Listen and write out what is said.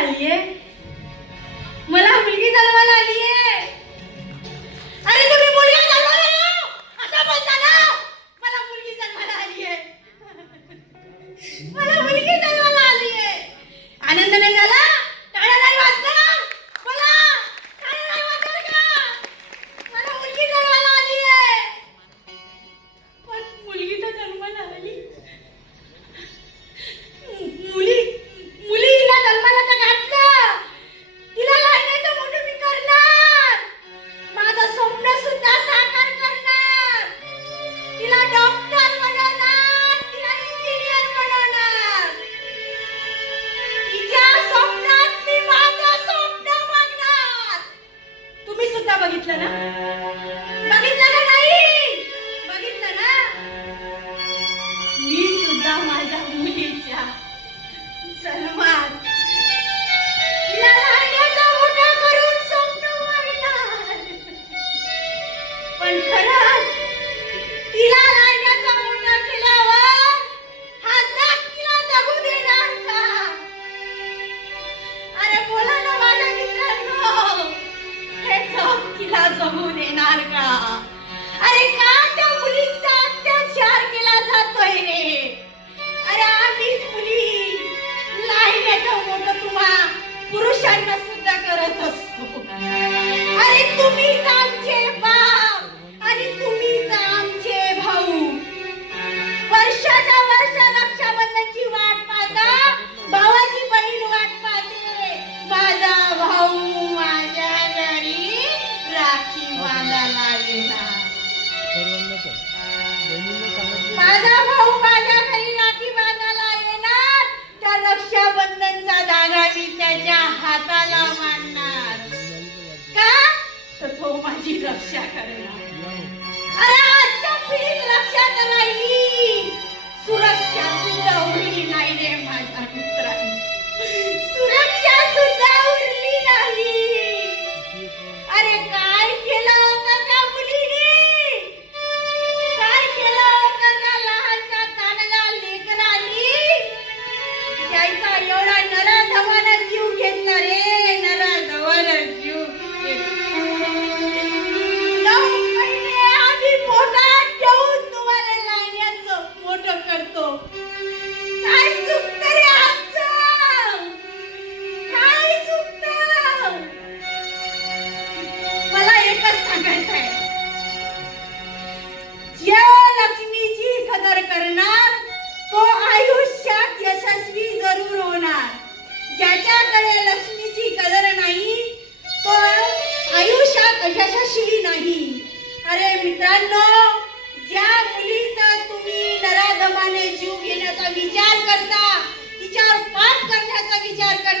salí बघितलं ना? बघितलं ना नाही? बघितलं ना? मी सुद्धा माझ्या मुलीच्या जन्मात पण खरंच तिला Shakira, Shakarena. मित्रांनो ज्या मुलीचा तुम्ही नराधमाने जीव घेण्याचा विचार करता तिच्यावर पाप करण्याचा विचार करता